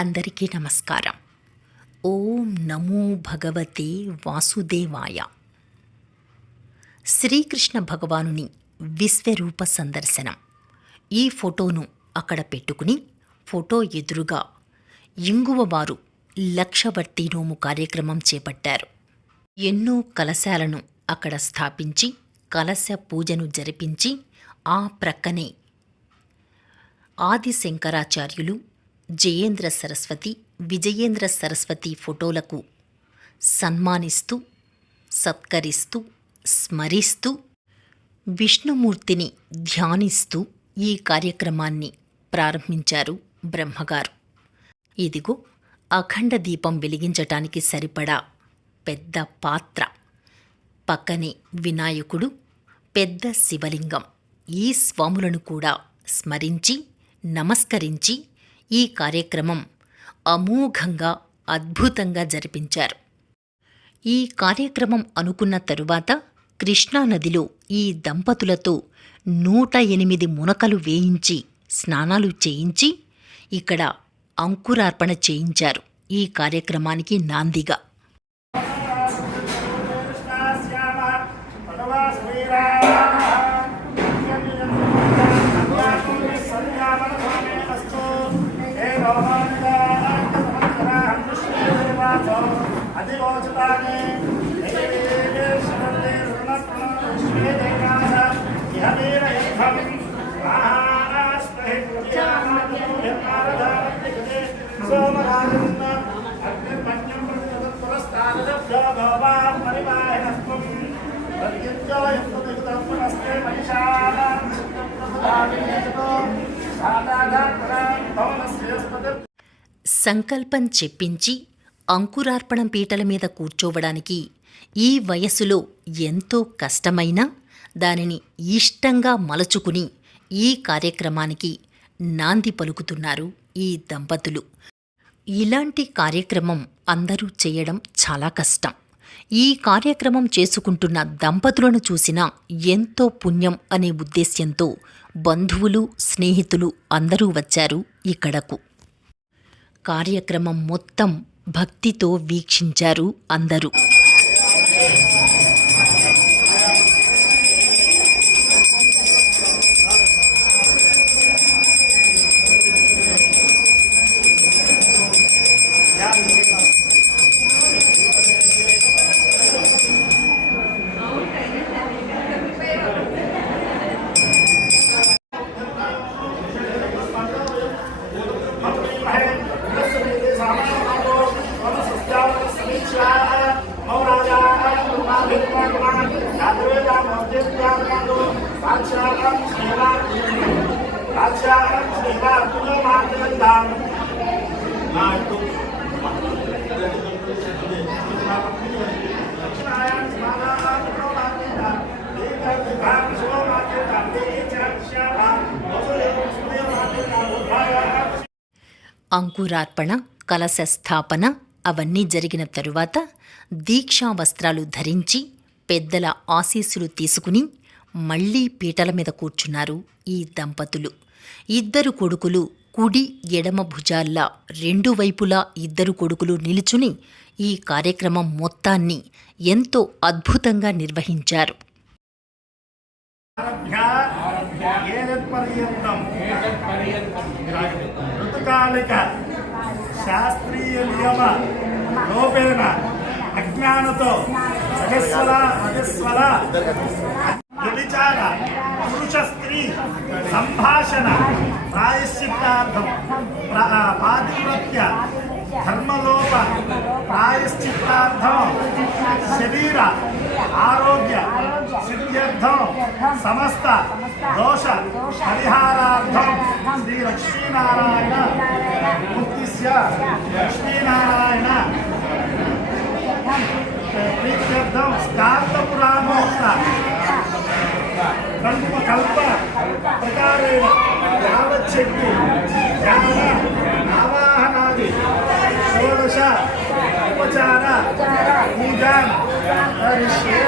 అందరికీ నమస్కారం. ఓం నమో భగవతే వాసుదేవాయ. శ్రీకృష్ణ భగవానుని విశ్వరూప సందర్శనం. ఈ ఫోటోను అక్కడ పెట్టుకుని ఫోటో ఎదురుగా ఇంగువవారు లక్షవర్తి నోము కార్యక్రమం చేపట్టారు. ఎన్నో కలశాలను అక్కడ స్థాపించి కలశ పూజను జరిపించి ఆ ప్రక్కనే ఆది శంకరాచార్యులు, జయేంద్ర సరస్వతి, విజయేంద్ర సరస్వతి ఫోటోలకు సన్మానిస్తూ, సత్కరిస్తూ, స్మరిస్తూ, విష్ణుమూర్తిని ధ్యానిస్తూ ఈ కార్యక్రమాన్ని ప్రారంభించారు బ్రహ్మగారు. ఇదిగో అఖండ దీపం వెలిగించటానికి సరిపడా పెద్ద పాత్ర, పక్కనే వినాయకుడు, పెద్ద శివలింగం. ఈ స్వాములను కూడా స్మరించి నమస్కరించి ఈ కార్యక్రమం అమోఘంగా అద్భుతంగా జరిపించారు. ఈ కార్యక్రమం అనుకున్న తరువాత కృష్ణానదిలో ఈ దంపతులతో 108 మునకలు వేయించి స్నానాలు చేయించి ఇక్కడ అంకురార్పణ చేయించారు. ఈ కార్యక్రమానికి నాందిగా సంకల్పం చెప్పించి అంకురార్పణం పీటల మీద కూర్చోవడానికి ఈ వయస్సులో ఎంతో కష్టమైనా దానిని ఇష్టంగా మలచుకుని ఈ కార్యక్రమానికి నాంది పలుకుతున్నారు ఈ దంపతులు. ఇలాంటి కార్యక్రమం అందరూ చేయడం చాలా కష్టం. ఈ కార్యక్రమం చేసుకుంటున్న దంపతులను చూసినా ఎంతో పుణ్యం అనే ఉద్దేశ్యంతో బంధువులు, స్నేహితులు అందరూ వచ్చారు ఇక్కడకు. కార్యక్రమం మొత్తం భక్తితో వీక్షించారు అందరూ. అంకురార్పణ, కలశ స్థాపన అవన్నీ జరిగిన తరువాత దీక్షా వస్త్రాలు ధరించి పెద్దల ఆశీస్సులు తీసుకుని మళ్లీ పీటల మీద కూర్చున్నారు ఈ దంపతులు. 2 కొడుకులు కుడి ఎడమ భుజాల్లా 2 వైపులా 2 కొడుకులు నిలుచుని ఈ కార్యక్రమం మొత్తాన్ని ఎంతో అద్భుతంగా నిర్వహించారు. ఋతుకాలిక శాస్త్రీయ నియమ లోపేన అజ్ఞానతో రజస్వల వ్యభిచార పురుష స్త్రీ సంభాషణ ప్రాయశ్చిత్తార్థం పాతివ్రత్య ధర్మలోప ప్రాయశ్చిత్తార్థం శరీర ఆరోగ్య సిద్ధ్యర్థం సమస్త దోష పరిహారార్థం శ్రీ లక్ష్మీనారాయణ ముక్తిస్య లక్ష్మీనారాయణ ప్రీత్యర్థం స్కార్తపురాణోక్త కల్ప ప్రకారేణ యావచ్చక్తి ధ్యాన ఆవాహనాది షోడశ ఉపచార పూజాన్ కరిష్యే.